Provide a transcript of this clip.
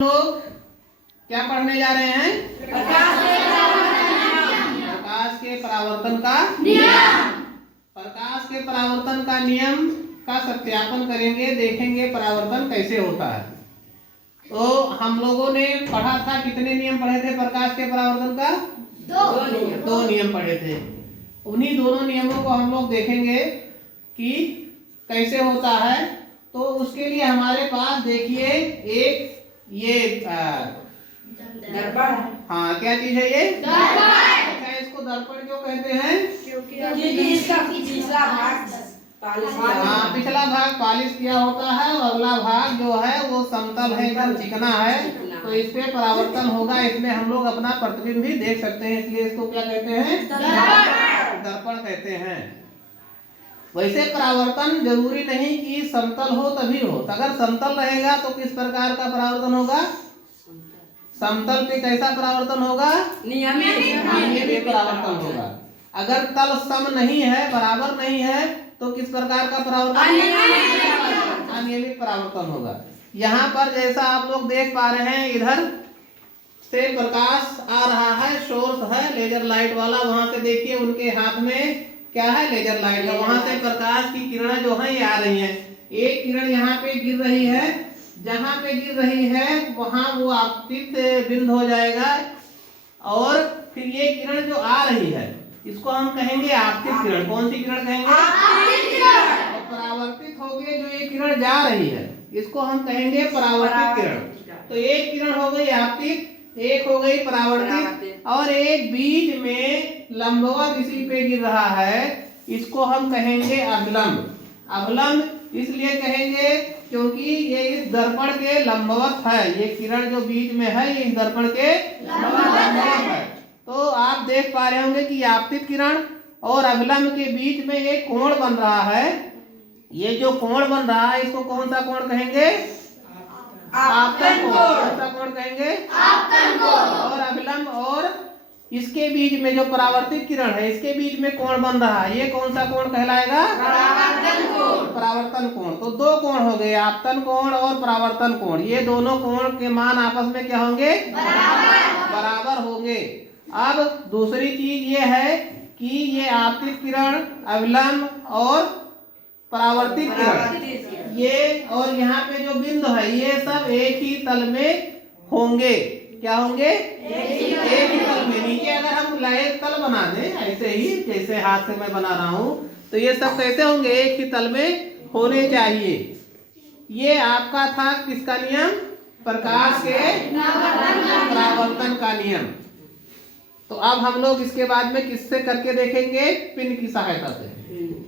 लोग क्या पढ़ने जा रहे हैं? प्रकाश के परावर्तन का नियम। प्रकाश के परावर्तन का नियम का सत्यापन करेंगे, देखेंगे परावर्तन कैसे होता है। तो हम लोगों ने पढ़ा था, कितने नियम पढ़े थे प्रकाश के परावर्तन का? दो नियम पढ़े थे। उन्हीं दोनों नियमों को हम लोग देखेंगे कि कैसे होता है। तो उसके लिए हमारे पास देखिए एक ये दर्पण। हाँ, क्या चीज है ये? दर्पण। अच्छा, इसको दर्पण क्यों कहते हैं? क्योंकि इसका पिछला भाग पिछला भाग पालिश किया होता है और अगला भाग जो है वो समतल है, एकदम चिकना है। तो इस पे परावर्तन होगा, इसमें हम लोग अपना प्रतिबिंब भी देख सकते हैं, इसलिए इसको क्या कहते हैं? दर्पण कहते हैं। वैसे परावर्तन जरूरी नहीं कि समतल हो तभी हो। अगर समतल रहेगा तो किस प्रकार का परावर्तन होगा? समतल पे कैसा परावर्तन होगा? नियमित परावर्तन होगा। अगर तल सम नहीं है, बराबर नहीं है, तो किस प्रकार का परावर्तन? अनियमित परावर्तन होगा। यहाँ पर जैसा आप लोग देख पा रहे हैं, इधर से प्रकाश आ रहा है, सोर्स है लेजर लाइट वाला। वहां से देखिए उनके हाथ में क्या है? लेजर लाइट है। वहां से प्रकाश की किरणें जो है ये आ रही हैं। एक किरण यहाँ पे गिर रही है, जहां पे गिर रही है वहां वो आपतित बिंदु हो जाएगा, और फिर ये किरण जो आ रही है इसको हम कहेंगे आपतित किरण। कौन सी किरण कहेंगे? और परावर्तित होके जो ये किरण जा रही है इसको हम कहेंगे परावर्तित किरण। तो एक किरण हो गई आपतित, एक हो गई परावर्तित, और एक बीच में लंबवत इसी पे गिर रहा है, इसको हम कहेंगे अभिलंब। अभिलंब इसलिए कहेंगे क्योंकि ये इस दर्पण के लंबवत है। ये किरण जो बीच में है ये इस दर्पण के लंबवत है। तो आप देख पा रहे होंगे कि आपतित किरण और अभिलंब के बीच में एक कोण बन रहा है। ये जो कोण बन रहा है इसको कौन सा कोण कहेंगे? आपतन कोण। कौन सा कोण कहेंगे? आपतन कोण। और अभिलंब और इसके बीच में जो परावर्तित किरण है इसके बीच में कोण बन रहा है, ये कौन सा कोण कहलाएगा? परावर्तन कोण। तो दो कोण हो गए, आपतन कोण और परावर्तन कोण। ये दोनों कोण के मान आपस में क्या होंगे? बराबर होंगे। अब दूसरी चीज ये है कि ये आपतित किरण, अभिलंब और परावर्तित किरण, ये और यहाँ पे जो बिंदु है ये सब एक ही तल में होंगे। क्या होंगे? एक ही तल में। नीचे अगर हम एक तल बना दें ऐसे ही, जैसे हाथ से मैं बना रहा हूँ, तो ये सब कैसे होंगे? एक ही तल में होने चाहिए। ये आपका था किसका नियम? प्रकाश के परावर्तन का नियम। तो अब हम लोग इसके बाद में किससे करके देखेंगे? पिन की सहायता से।